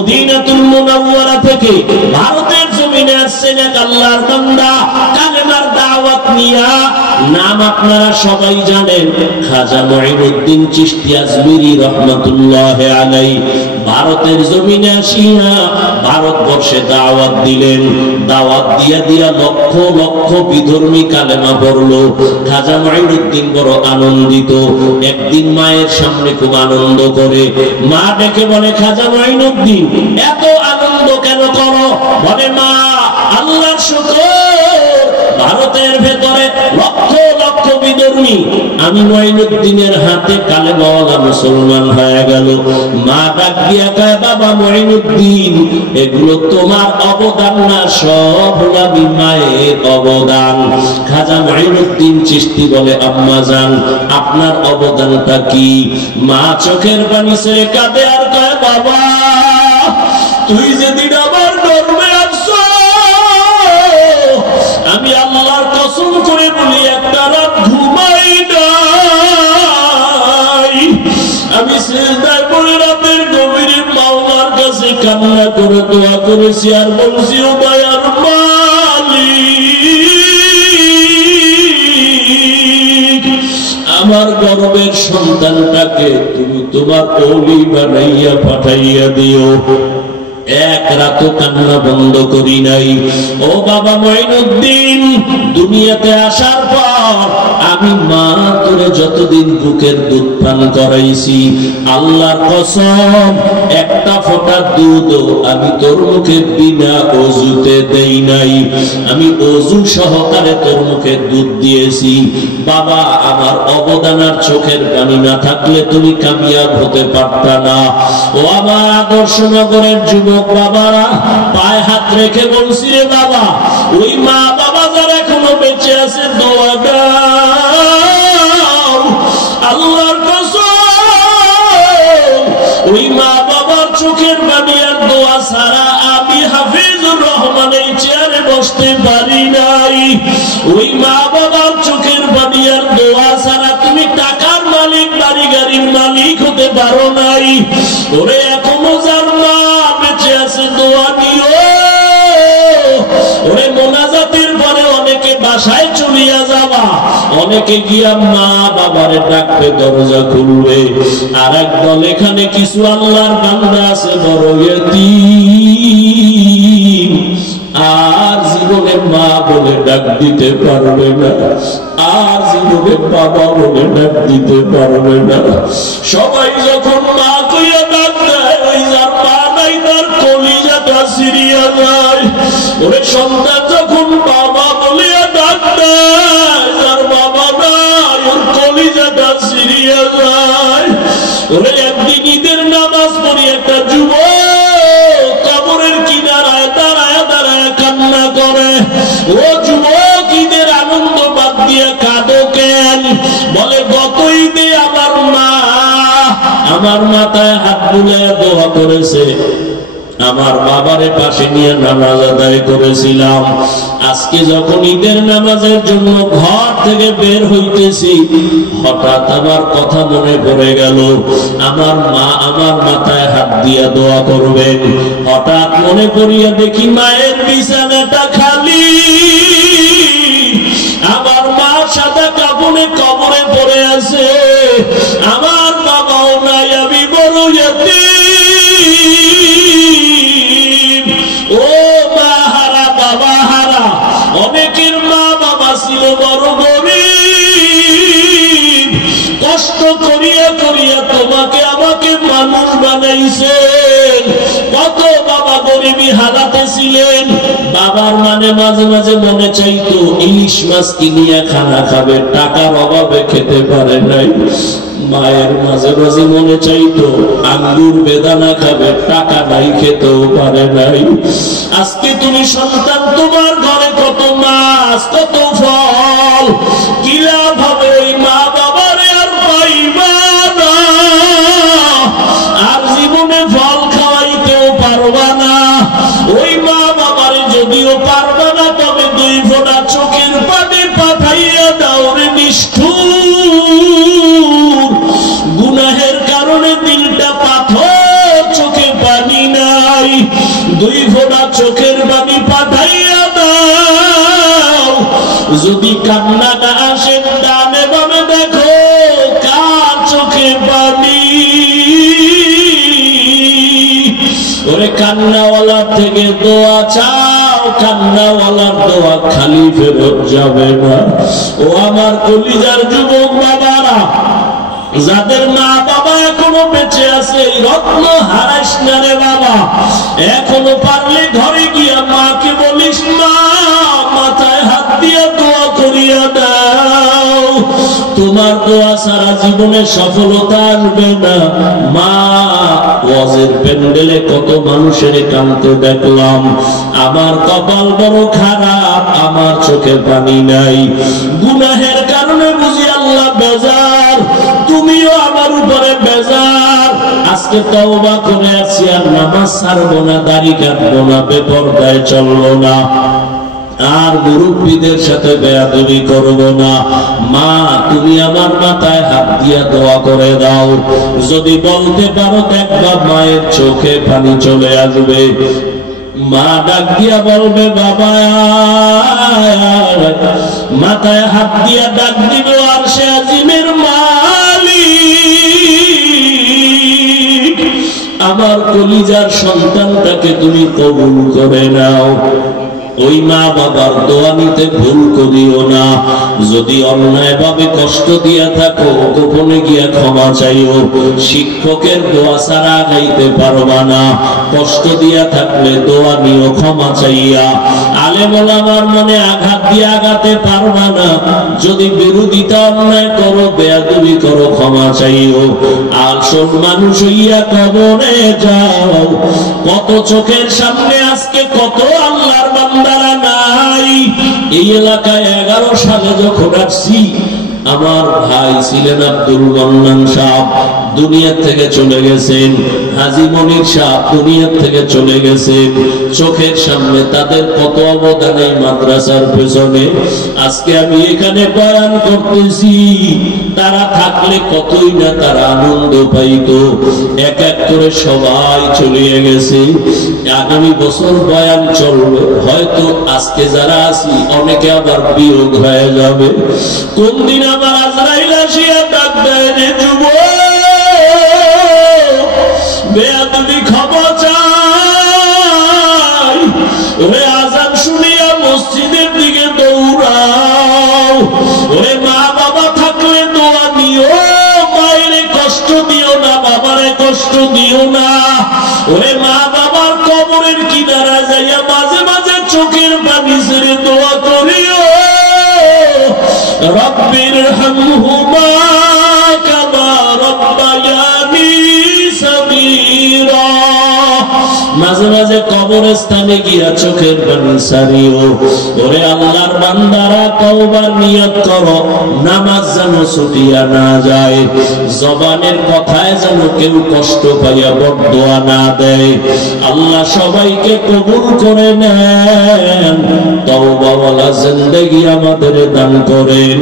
মদিনাতুল মুনাওয়ারা থেকে ভারতের জমিনে আসছেন এক আল্লাহর বান্দা কালেমার দাওয়াত নিয়া। নাম আপনারা সবাই জানেন, খাজা মুঈনুদ্দিন চিশতি আজমিরি রহমাতুল্লাহ আলাইহি। ভারতের জমিনে আসিয়া ভারতবর্ষে দাওয়াত দিলেন। দাওয়াত দিয়া দিয়া লক্ষ লক্ষ বিধর্মী কালেমা পড়লো। খাজা মুঈনুদ্দিন বড় আনন্দিত। একদিন মায়ের সামনে খুব আনন্দ করে মা ডেকে বলে, খাজা মুঈনুদ্দিন এত আনন্দ কেন করো? বলে, মা আল্লাহর শুকর, ভারতের ভেতরে লক্ষ লক্ষ বিধর্মী, আমি মুঈনুদ্দিনের হাতে কালেমাওয়ালা মুসলমান হয়ে গেল। মা ডাক দিয়া কয়, বাবা মুঈনুদ্দিন এগুলো তোমার অবদান না, সব হলো মায়ের অবদান। খাজা মুঈনুদ্দিন চিশতি বলে, আম্মা জান আপনার অবদানটা কি? মা চোখের পানি ছেড়ে কাঁদে আর কয়, বাবা তুই যেদিন আমার গর্বে আসছো, আমি আল্লাহর কসম করে বলি একটা রাত ঘুমাই নাই। আমি সিজদায় পড়ে রাতের গভীরে মাওলার কাছে কান্না করে দোয়া করেছি আর বলছি, ও দয়ার মালিক, আমার গর্বের সন্তানটাকে তুমি তোমার ওলি বানাইয়া পাঠাইয়া দিও। এক রাত কান্না বন্ধ করি নাই। ও বাবা মুঈনুদ্দিন, দুনিয়াতে আসার পর আমি মা তোরে যতদিন বুকের দুধ পান করাইছি, আল্লাহর কসম একটা ফোঁটা দুধ আমি তোর মুখে বিনা ওযুতে দেই নাই। আমি ওযু সহকারে তোর মুখে দুধ দিয়েছি। বাবা আমার অবদান আর চোখের পানি না থাকলে তুমি কামিয়াব হতে পারতা না। ও আমার আদর্শ নগরের যুবক বাবারা, পায়ে হাত রেখে বলছি, রে বাবা ওই মা বাবা যারা এখনো বেঁচে আছে দোয়া দাও। আল্লাহর কসম ওই মা বাবার চোখের পানি আর দোয়া ছাড়া আমি হাফিজুর রহমান এই চেয়ারে বসতে পারি নাই। ওই মা বাবার চোখের পানি আর দোয়া ছাড়া তুমি টাকার মালিক, বাড়ি গাড়ির মালিক হতে পারো নাই। ওরে এখনো যার মা বেঁচে আছে দোয়া দিও। ওরে মোনাজাতের পরে অনেকে বাসায় চলিয়া যাবা, অনেকে গিয়া মা বাবারে ডাকবে, দরজা খুলবে। আর একদল এখানে কিছু আল্লাহর বান্দা আছে বড় ইয়তীম, আর জীবনে মা বলে ডাক দিতে পারবে না, আর জীবনে বাবা বলে ডাক দিতে পারবে না। সবাই যখন মা কইয়া ডাক দেয়, ওই যার মা নাই তার কলিজাটা ছিঁড়িয়া যায়। ওরে সন্তান যখন বাবা বলিয়া ডাক দেয়, যার বাবা নাই ওর কলিজাটা ছিঁড়িয়া যায়। ওরে একদিন ঈদের নামাজ পড়ি একটা যুবক কবরের কিনারায় দাঁড়ায় দাঁড়ায় কান্না করে। ও যুবক, ঈদের আনন্দ বাদ দিয়ে কাঁদো কেন? বলে, গত ঈদে আমার মা আমার মাথায় হাত বুলাইয়া দোয়া করেছে, আমার বাবারে পাশে নিয়ে নামাজ আদায় করেছিলাম। আজকে যখন ঈদের নামাজের জন্য ঘর থেকে বের হইতেছি, হঠাৎ আমার কথা মনে পড়ে গেল, আমার মা আমার মাথায় হাত দিয়া দোয়া করবেন। হঠাৎ মনে পড়িয়া দেখি মায়ের বিছানাটা খালি, আমার মা সাদা কাপড়ে কবরে পড়ে আছে, আমার বাবাও নাই, আমি বড় ইয়তীম। ও মা হারা বাবা হারা, অনেকের মা বাবা ছিল বড় গরীব, কষ্ট করিয়া করিয়া তোমাকে আমাকে মানুষ বানাইছেন। কত বাবা গরিবী হালাতে ছিলেন, বাবার মানে মাঝে মাঝে মনে চাইতো ইলিশ মাছ কিনিয়া খানা খাবে, টাকার অভাবে খেতে পারে নাই। মায়ের মাঝে মাঝে মনে চাইতো আঙ্গুর বেদানা খাবে, টাকা নাই, খেতেও পারে নাই। আজকে তুমি সন্তান, তোমার ঘরে কত মাছ কত ফল, কি লাভ হবে? ওই মা বাবারে আর পাইবা না, আর জীবনে ফল খাওয়াইতেও পারবা না। ওই মা বাবারে যদিও পারবা না, তবে দুই ফোঁটা চোখের পানি পাঠাইয়া দাও রে নিষ্ঠুর। গুনাহের কারণে দিলটা পাথর, চোখে পানি নাই। নাই, 2 ফোঁটা চোখের পানি পাঠাইয়া দাও। যদি কান্না না আসে ডানে বামে দেখো কার চোখে পানি। ওরে কান্নাওয়ালার থেকে দোয়া চাও, কান্নাওয়ালার দোয়া খালি ফেরত যাবে না। ও আমার কলিজার যুবক বাবারা, যাদের মা বাবা এখনো বেঁচে আছে, এই রত্ন হারাইস না রে বাবা। এখনো পারলে ঘরে গিয়া মাকে বলিস, মা মাথায় হাত দিয়া দোয়া করিয়া দাও। তোমার দোয়া সারা জীবনে সফলতা আসবে না। মা, ওয়াজের প্যান্ডেলে কত মানুষের কাঁদতে দেখলাম, আমার কপাল বড় খারাপ, আমার চোখে পানি নাই। গুনাহের কারণে বুঝি আল্লাহ বেজার, তুমিও আমার উপরে বেজার। আজকে তওবা করে আছি, আর নামাজ ছাড়বো না, দাড়ি কাটবো না, বেপরদায় চলবো না, আর মুরব্বীদের সাথে বেয়াদবি করবো না। মা, তুমি আমার মাথায় হাত দিয়া দোয়া করে দাও। যদি বলতে পারো দেখবা মায়ের চোখে পানি চলে আসবে। মা ডাক দিয়া বলবে, বাবা। মাথায় হাত দিয়া ডাক দিব, আর সে আজিমের মালিক, আমার কলিজার সন্তানটাকে তুমি কবুল করে নাও। ওই মা বাবার দোয়া নিতে ভুল করিও না। যদি অন্যায় ভাবে কষ্ট দিয়া থাকো, গোপনে গিয়া ক্ষমা চাইও। শিক্ষকের দোয়া ছাড়া গাইতে পারবা না। কষ্ট দিয়া থাকলে দোয়া নিও ক্ষমা চাইয়া। আলেম ওলামার মনে আঘাত দিয়ে আঘাতে পারবা না। যদি বিরোধিতা অন্যায় করো, বেয়াদবি করো, ক্ষমা চাইও। আসল মানুষ হইয়া কবরে যাও। কত চোখের সামনে আজকে কত আল্লাহর বান্দারা নাই। এই এলাকায় 11 সালে যখন আসছি, আমার ভাই ছিলেন আব্দুল মান্নান সাহেব, দুনিয়া থেকে চলে গেছেন। হাজী মনির সাহেব দুনিয়া থেকে চলে গেছেন। চোখের সামনে তাদের কত অবদান এই মাদ্রাসার পেছনে। আজকে আমি এখানে বয়ান করতেছি, তারা থাকলে কতই না তারা আনন্দ পাইতো। এক এক করে সবাই চলে গেছে। আগামী বছর বয়ান চলবে, হয়তো আজকে যারা আছি অনেকে আবার বিয়োগ হয়ে যাবে। কোন দিন আবার আজরাইল আসিয়া ডাক দেয়, রে যুবক, বেয়াদবি ক্ষমা চাই। ওরে আজান শুনিয়া মসজিদের দিকে দৌড়াও। ওরে মা বাবা থাকলে দোয়া নিও, মায়ের কষ্ট দিও না, বাবারে কষ্ট দিও না। ওরে মা বাবার কবরের কিনারা যাইয়া মাঝে মাঝে চোখের পানি ছেড়ে দোয়া করিও, রব্বির হামহুমা কামা রব্বায়ানি সাগীরা। মাঝে মাঝে কবরস্থানে গিয়া চোখের পানি ছাড়িও। ওরে আল্লাহর বান্দারা, তওবার নিয়ত করো, নামাজ যেন ছুটিয়া না যায়। জবানের কথায় যেন কেউ কষ্ট পাইয়া বদদোয়া না দেয়। আল্লাহ সবাইকে কবুল করে নেন, তওবাওয়ালা জিন্দেগি আমাদের দান করেন।